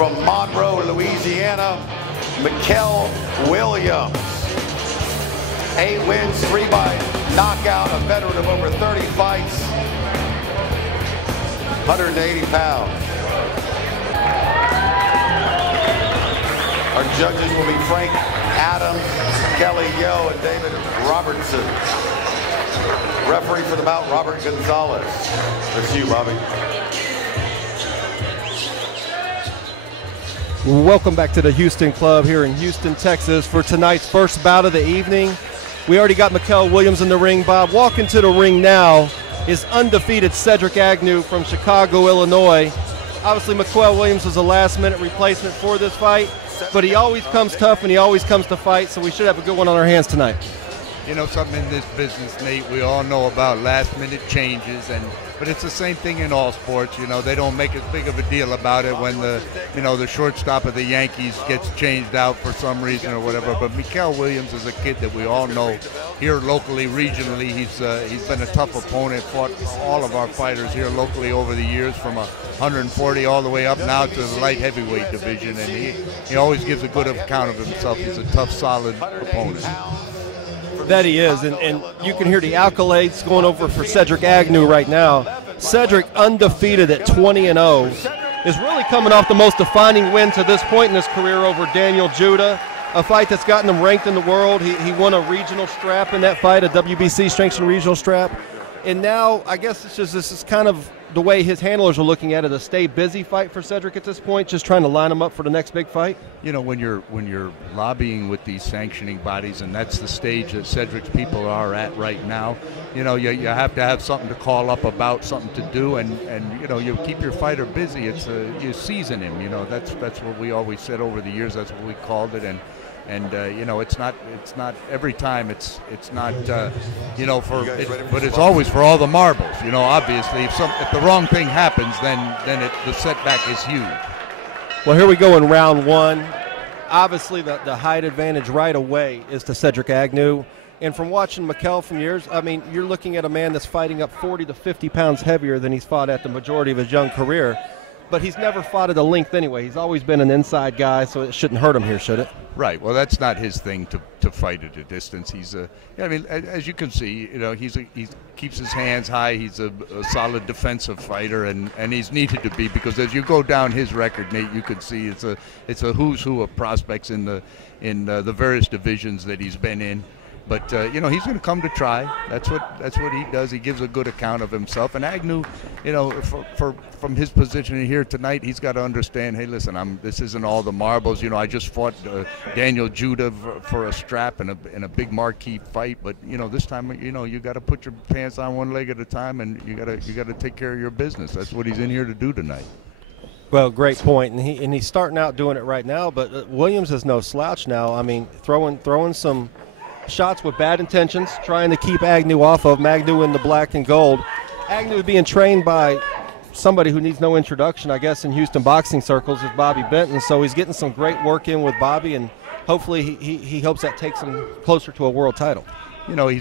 from Monroe, Louisiana, Mikel Williams. 8 wins, 3 by knockout, a veteran of over 30 fights, 180 pounds. Our judges will be Frank Adams, Kelly Yo, and David Robertson. Referee for the bout, Robert Gonzalez. That's you, Bobby. Welcome back to the Houston Club here in Houston, Texas for tonight's first bout of the evening. We already got Mikel Williams in the ring, Bob. Walking to the ring now is undefeated Cedric Agnew from Chicago, Illinois. Obviously, Mikel Williams was a last-minute replacement for this fight, but he always comes tough and he always comes to fight, so we should have a good one on our hands tonight. You know something in this business, Nate, we all know about last-minute changes, but it's the same thing in all sports. You know, they don't make as big of a deal about it when the shortstop of the Yankees gets changed out for some reason or whatever. But Mikel Williams is a kid that we all know here locally, regionally. He's been a tough opponent, fought all of our fighters here locally over the years from 140 all the way up now to the light heavyweight division, and he always gives a good account of himself. He's a tough, solid opponent. That he is, and you can hear the accolades going over for Cedric Agnew right now. Cedric, undefeated at 20-0, is really coming off the most defining win to this point in his career over Daniel Judah, a fight that's gotten him ranked in the world. He won a regional strap in that fight, a WBC strength and regional strap. And now, I guess this is kind of the way his handlers are looking at it, a stay busy fight for Cedric at this point, just trying to line him up for the next big fight. You know, when you're lobbying with these sanctioning bodies, and that's the stage that Cedric's people are at right now, you know, you have to have something to call up about, something to do, and you know, you keep your fighter busy. You season him. You know, that's what we always said over the years. That's what we called it, and you know, it's not every time. It's not you know, but it's always for all the marbles. You know, obviously, if the wrong thing happens, then the setback is huge. Well, here we go in round one. Obviously, the height advantage right away is to Cedric Agnew. And from watching Mikel from years, I mean, you're looking at a man that's fighting up 40 to 50 pounds heavier than he's fought at the majority of his young career. But he's never fought at a length anyway. He's always been an inside guy, so it shouldn't hurt him here, should it? Right. Well, that's not his thing to fight at a distance. He's I mean, as you can see, you know, he keeps his hands high. He's a solid defensive fighter, and he's needed to be, because as you go down his record, Nate, you can see it's a who's who of prospects in the various divisions that he's been in. But you know, he's going to come to try. That's what he does. He gives a good account of himself. And Agnew, you know, from his position here tonight, he's got to understand. Hey, listen, this isn't all the marbles. You know, I just fought Daniel Judah for a strap in a big marquee fight. But you know, this time, you know, you got to put your pants on one leg at a time, and you got to take care of your business. That's what he's in here to do tonight. Well, great point, and he's starting out doing it right now. But Williams is no slouch now. I mean, throwing some shots with bad intentions, trying to keep Agnew off of Agnew in the black and gold. Agnew being trained by somebody who needs no introduction, I guess, in Houston boxing circles is Bobby Benton. So he's getting some great work in with Bobby, and hopefully he hopes that takes him closer to a world title. You know, he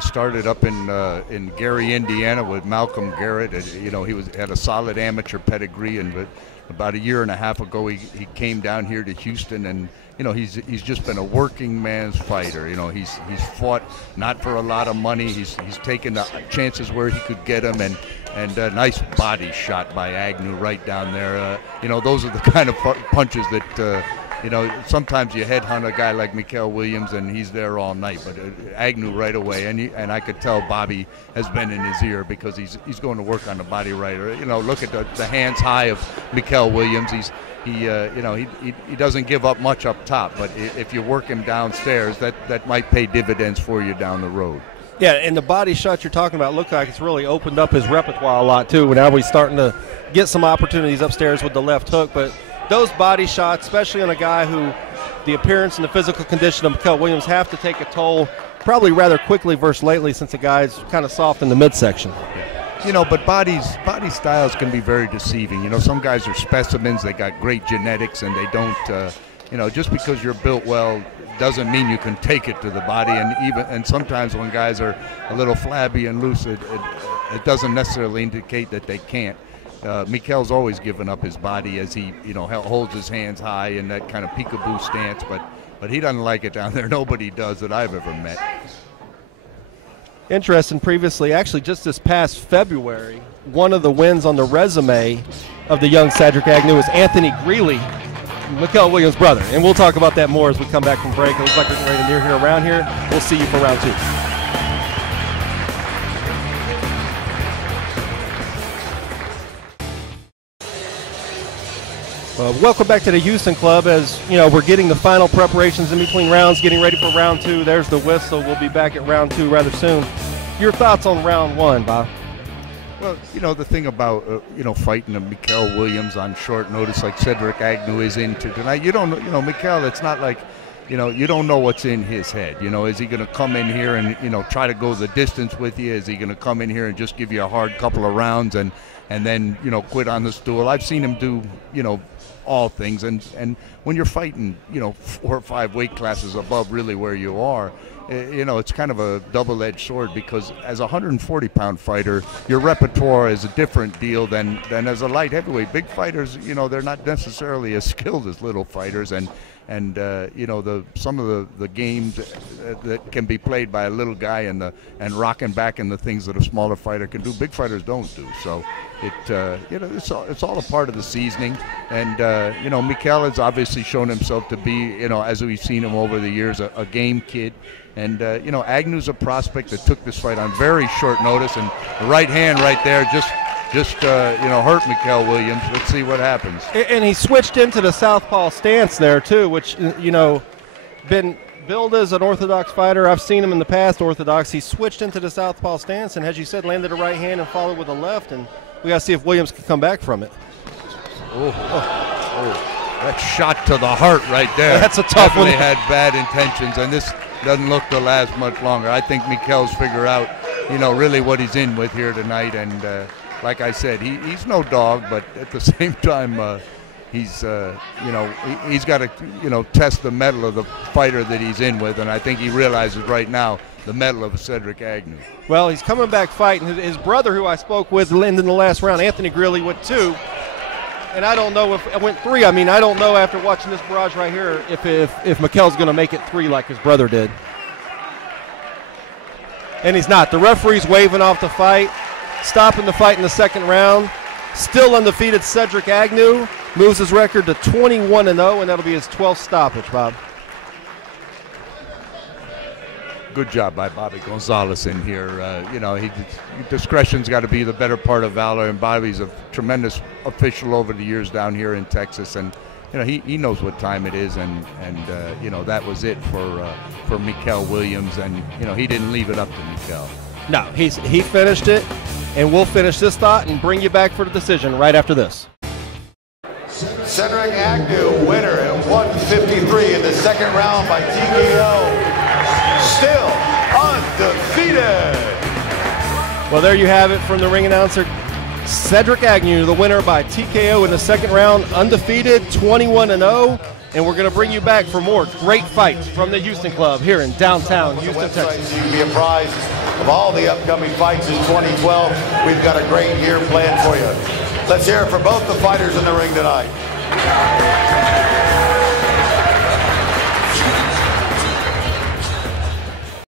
started up in Gary, Indiana with Malcolm Garrett. You know, had a solid amateur pedigree, but about a year and a half ago he came down here to Houston, and you know, he's just been a working man's fighter. You know, he's fought not for a lot of money. He's taken the chances where he could get them, and a nice body shot by Agnew right down there. You know, those are the kind of punches that you know, sometimes you headhunt a guy like Mikel Williams and he's there all night, but Agnew right away, and I could tell Bobby has been in his ear, because he's going to work on the body right. You know, look at the hands high of Mikel Williams. He doesn't give up much up top, but if you work him downstairs, that might pay dividends for you down the road. Yeah, and the body shot you're talking about look like it's really opened up his repertoire a lot too. Now he's starting to get some opportunities upstairs with the left hook, but those body shots, especially on a guy who the appearance and the physical condition of Mikel Williams have to take a toll probably rather quickly versus lately, since the guy's kind of soft in the midsection. You know, but body styles can be very deceiving. You know, some guys are specimens. They got great genetics, and they don't, you know, just because you're built well doesn't mean you can take it to the body. And sometimes when guys are a little flabby and loose, it doesn't necessarily indicate that they can't. Mikel's always given up his body as he, holds his hands high in that kind of peekaboo stance, but he doesn't like it down there. Nobody does that I've ever met. Interesting, previously, actually just this past February, one of the wins on the resume of the young Cedric Agnew is Anthony Greeley, Mikel Williams' brother. And we'll talk about that more as we come back from break. It looks like we're getting ready to near here around here. We'll see you for round 2. Welcome back to the Houston Club. As we're getting the final preparations in between rounds, getting ready for round 2. There's the whistle. We'll be back at round 2 rather soon. Your thoughts on round 1, Bob? Well, the thing about, fighting a Mikel Williams on short notice like Cedric Agnew is into tonight, Mikel, it's not like, you don't know what's in his head. Is he going to come in here and, try to go the distance with you? Is he going to come in here and just give you a hard couple of rounds and then, quit on the stool? I've seen him do, all things. And when you're fighting, 4 or 5 weight classes above really where you are, it's kind of a double-edged sword, because as a 140-pound fighter, your repertoire is a different deal than as a light heavyweight. Big fighters, they're not necessarily as skilled as little fighters, and some of the games that can be played by a little guy and rocking back and the things that a smaller fighter can do, big fighters don't do. So it's all a part of the seasoning. And Mikel has obviously shown himself to be, as we've seen him over the years, a game kid. And Agnew's a prospect that took this fight on very short notice, and the right hand right there just hurt Mikel Williams. Let's see what happens. And he switched into the southpaw stance there too, which been billed as an orthodox fighter. I've seen him in the past orthodox. He switched into the southpaw stance, and as you said, landed a right hand and followed with a left. And we got to see if Williams can come back from it. Oh, that shot to the heart right there. That's a tough one. Definitely had bad intentions, and this doesn't look to last much longer. I think Mikel's figured out, really what he's in with here tonight. And like I said, he's no dog, but at the same time, he's got to, test the mettle of the fighter that he's in with. And I think he realizes right now the mettle of Cedric Agnew. Well, he's coming back fighting. His brother, who I spoke with, landed in the last round, Anthony Greeley, went 2. And I don't know if it went 3. I mean, I don't know after watching this barrage right here if Mikel's going to make it 3 like his brother did. And he's not. The referee's waving off the fight, stopping the fight in the second round. Still undefeated Cedric Agnew moves his record to 21-0, and that'll be his 12th stoppage, Bob. Good job by Bobby Gonzalez in here. Discretion's got to be the better part of valor, and Bobby's a tremendous official over the years down here in Texas, and he knows what time it is, and that was it for Mikel Williams, and he didn't leave it up to Mikel. No, he finished it, and we'll finish this thought and bring you back for the decision right after this. Cedric Agnew, winner at 153 in the second round by TKO. Still undefeated. Well, there you have it from the ring announcer. Cedric Agnew, the winner by TKO in the second round, undefeated, 21-0. And we're going to bring you back for more great fights from the Houston Club here in downtown Houston, Texas. You can be apprised of all the upcoming fights in 2012. We've got a great year planned for you. Let's hear it for both the fighters in the ring tonight.